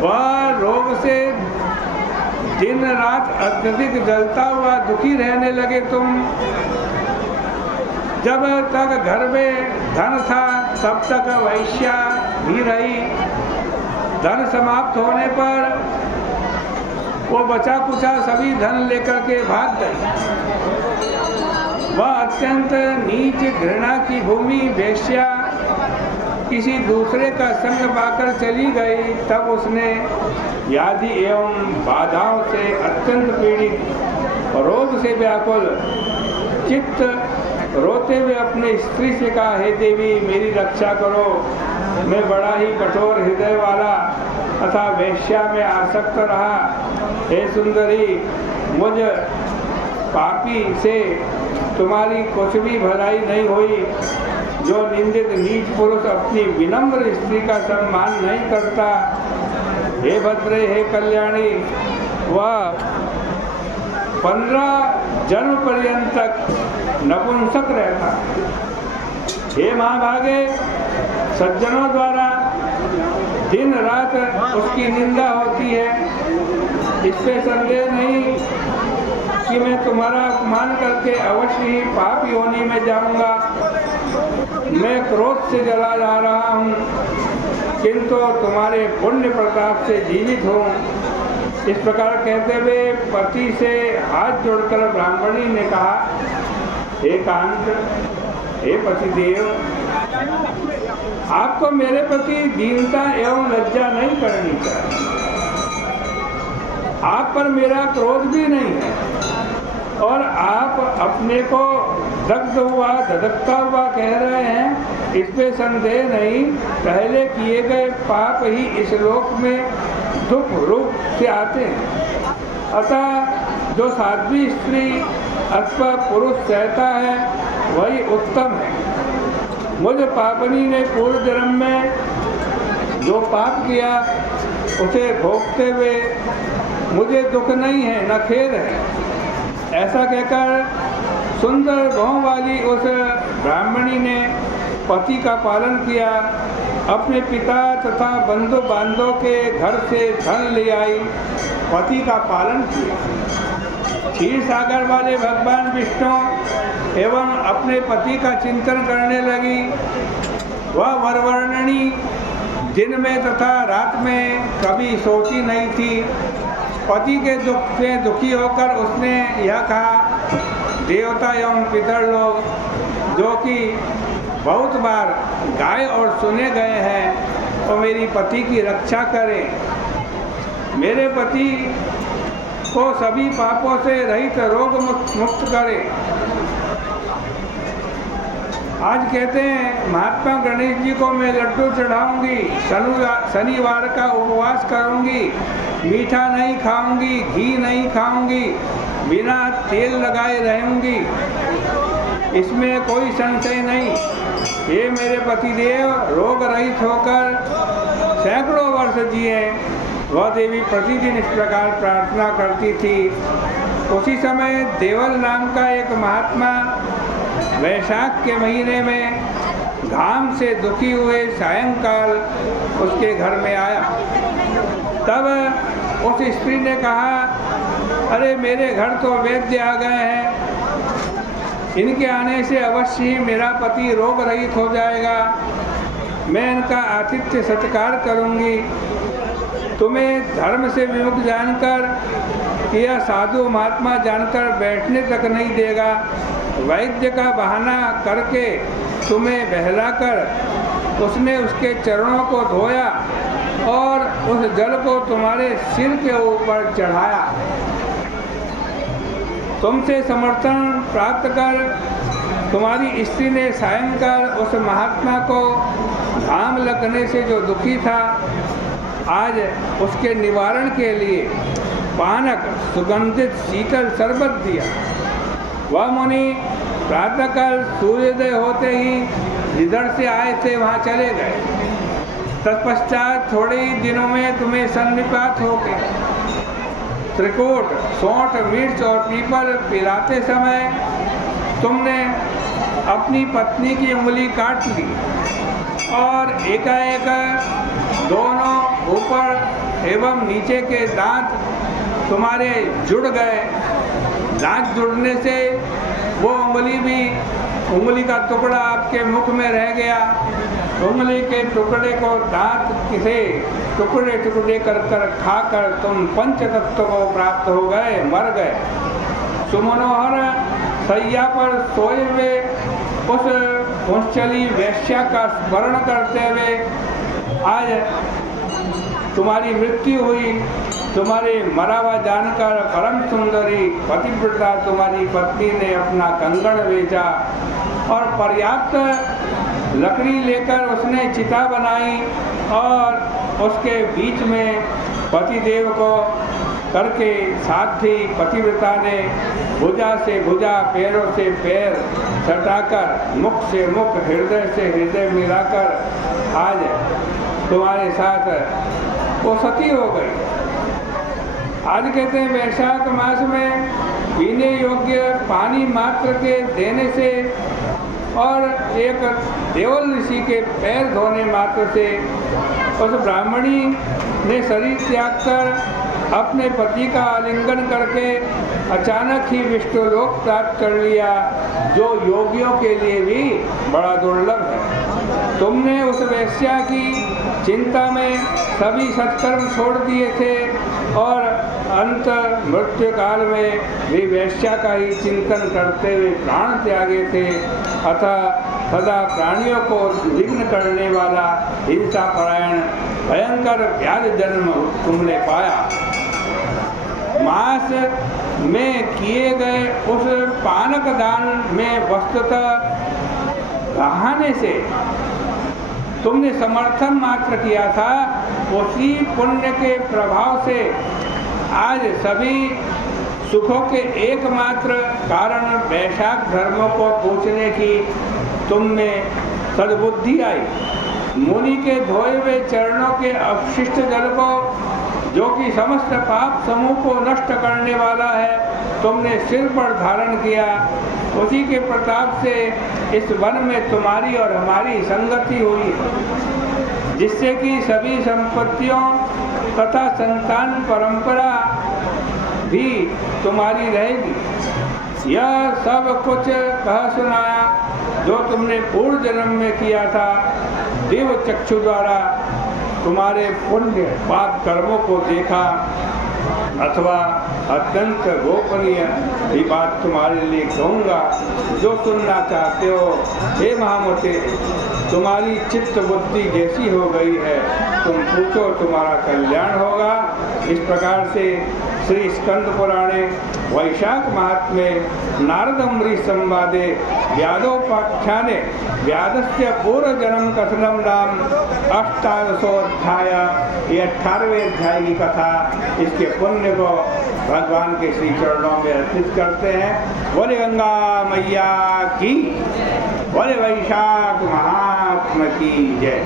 वह रोग से दिन रात अत्यधिक जलता हुआ दुखी रहने लगे तुम। जब तक घर में धन था तब तक वैश्या भी रही। धन समाप्त होने पर वो बचा कुचा सभी धन लेकर के भाग गई। वह अत्यंत नीच घृणा की भूमि वेश्या किसी दूसरे का संग पाकर चली गई। तब उसने व्याधि एवं बाधाओं से अत्यंत पीड़ित, रोग से व्याकुल चित्त रोते हुए अपनी स्त्री से कहा, हे देवी मेरी रक्षा करो, मैं बड़ा ही कठोर हृदय वाला तथा वेश्या में आसक्त रहा। हे सुंदरी, मुझ पापी से तुम्हारी कुछ भी भलाई नहीं हुई। जो निंदित नीच पुरुष अपनी विनम्र स्त्री का सम्मान नहीं करता, हे भद्रे हे कल्याणी, वह 15 जन्म पर्यंत तक नपुंसक रहता। हे महाभागे, सज्जनों द्वारा दिन रात उसकी निंदा होती है। इस पे संदेह नहीं कि मैं तुम्हारा अपमान करके अवश्य ही पाप योनि में जाऊंगा। मैं क्रोध से जला जा रहा हूँ, किंतु तुम्हारे पुण्य प्रताप से जीवित हूँ। इस प्रकार कहते हुए पति से हाथ जोड़कर ब्राह्मणी ने कहा, हे कांत, हे पतिदेव, आपको मेरे प्रति दीनता एवं लज्जा नहीं करनी चाहिए। आप पर मेरा क्रोध भी नहीं है और आप अपने को दग्ध हुआ धधकता हुआ कह रहे हैं, इस पे संदेह नहीं। पहले किए गए पाप ही इस लोक में दुख रूप से आते हैं। अतः जो साध्वी स्त्री अथवा पुरुष सहता है वही उत्तम है। मुझ पापनी ने पूर्व जन्म में जो पाप किया उसे भोगते हुए मुझे दुख नहीं है न खेद है। ऐसा कहकर सुंदर भौं वाली उस ब्राह्मणी ने पति का पालन किया। अपने पिता तथा बंधु बांधवों के घर से धन ले आई, पति का पालन किया। क्षीर सागर वाले भगवान विष्णु एवं अपने पति का चिंतन करने लगी। वह वरवर्णनी दिन में तथा रात में कभी सोती नहीं थी। पति के दुख से दुखी होकर उसने यह कहा, देवता एवं पितर लोग जो कि बहुत बार गाए और सुने गए हैं, तो मेरी पति की रक्षा करें। मेरे पति को सभी पापों से रहित रोग मुक्त करें। आज कहते हैं महात्मा गणेश जी को मैं लड्डू चढ़ाऊंगी, शनिवार का उपवास करूंगी, मीठा नहीं खाऊंगी, घी नहीं खाऊंगी, बिना तेल लगाए रहूंगी, इसमें कोई संशय नहीं। ये मेरे पतिदेव रोग रहित होकर सैकड़ों वर्ष जिए। वह देवी प्रतिदिन इस प्रकार प्रार्थना करती थी। उसी समय देवल नाम का एक महात्मा वैशाख के महीने में घाम से दुखी हुए सायंकाल उसके घर में आया। तब उस स्त्री ने कहा, अरे मेरे घर तो वैद्य आ गए हैं, इनके आने से अवश्य ही मेरा पति रोग रहित हो जाएगा। मैं इनका आतिथ्य सत्कार करूंगी। तुम्हें धर्म से विमुख जानकर यह साधु महात्मा जानकर बैठने तक नहीं देगा। वैद्य का बहाना करके तुम्हें बहलाकर उसने उसके चरणों को धोया और उस जल को तुम्हारे सिर के ऊपर चढ़ाया। तुमसे समर्थन प्राप्त कर तुम्हारी स्त्री ने सायंकाल उस महात्मा को घाम लगने से जो दुखी था, आज उसके निवारण के लिए पानक सुगंधित शीतल शरबत दिया। वह मुनि प्रातःकाल सूर्योदय होते ही जिधर से आए थे वहाँ चले गए। तत्पश्चात थोड़े ही दिनों में तुम्हें सन्निपात हो गए। त्रिकूट, सौंठ, मिर्च और पीपल पिलाते समय तुमने अपनी पत्नी की उंगली काट ली और एकाएक दोनों ऊपर एवं नीचे के दांत तुम्हारे जुड़ गए। दांत जुड़ने से वो उंगली का टुकड़ा आपके मुख में रह गया। उंगली के टुकड़े को दांत से टुकड़े टुकड़े कर खाकर तुम पंच तत्व को प्राप्त हो गए, मर गए। सुमनोहर सैया पर सोए हुए उस चली वेश्या का स्मरण करते हुए आज तुम्हारी मृत्यु हुई। तुम्हारे मरा हुआ जानकर परम सुंदरी पतिव्रता तुम्हारी पत्नी ने अपना कंगन बेचा और पर्याप्त लकड़ी लेकर उसने चिता बनाई और उसके बीच में पतिदेव को करके साथ ही पतिव्रता ने भुजा से भुजा, पैरों से पैर सटाकर, मुख से मुख, हृदय से हृदय मिलाकर आज तुम्हारे साथ वो सती हो गई। आज कहते हैं वैशाख मास में पीने योग्य पानी मात्र के देने से और एक देवल ऋषि के पैर धोने मात्र से उस ब्राह्मणी ने शरीर त्याग कर अपने पति का आलिंगन करके अचानक ही विष्णुलोक प्राप्त कर लिया, जो योगियों के लिए भी बड़ा दुर्लभ है। तुमने उस वेश्या की चिंता में सभी सत्कर्म छोड़ दिए थे और अंत मृत्यु काल में भी वेश्या का ही चिंतन करते हुए प्राण त्यागे थे। अतः सदा प्राणियों को विघ्न करने वाला हिंसा परायण भयंकर व्याध जन्म तुमने पाया। मास में किए गए उस पानक दान में वस्तुतः कहाने से तुमने समर्थन मात्र किया था, उसी पुण्य के प्रभाव से आज सभी सुखों के एकमात्र कारण वैशाख धर्मों को पूछने की तुमने सद्बुद्धि आई। मुनि के धोए हुए चरणों के अपशिष्ट जल को, जो कि समस्त पाप समूह को नष्ट करने वाला है, तुमने सिर पर धारण किया। उसी के प्रताप से इस वन में तुम्हारी और हमारी संगति हुई, जिससे कि सभी संपत्तियों तथा संतान परंपरा भी तुम्हारी रहेगी। यह सब कुछ कह सुनाया जो तुमने पूर्व जन्म में किया था। देव चक्षु द्वारा तुम्हारे पुण्य पाप कर्मों को देखा, अथवा अत्यंत गोपनीय ये बात तुम्हारे लिए कहूँगा, जो सुनना चाहते हो। हे महामते, तुम्हारी चित्त बुद्धि जैसी हो गई है, तुम पूछो, तुम्हारा कल्याण होगा। इस प्रकार से श्री स्कंद पुराणे वैशाख महात्म्ये नारदम्बरी संवादे व्यादोपाख्याने व्यादस्य पूर्व जन्म कथनम नाम 18वां अध्याय, ये 18वें अध्याय की कथा, इसके पुण्य को भगवान के श्री चरणों में अर्पित करते हैं। बोले गंगा मैया की, बोले वैशाख महात्मा की जय।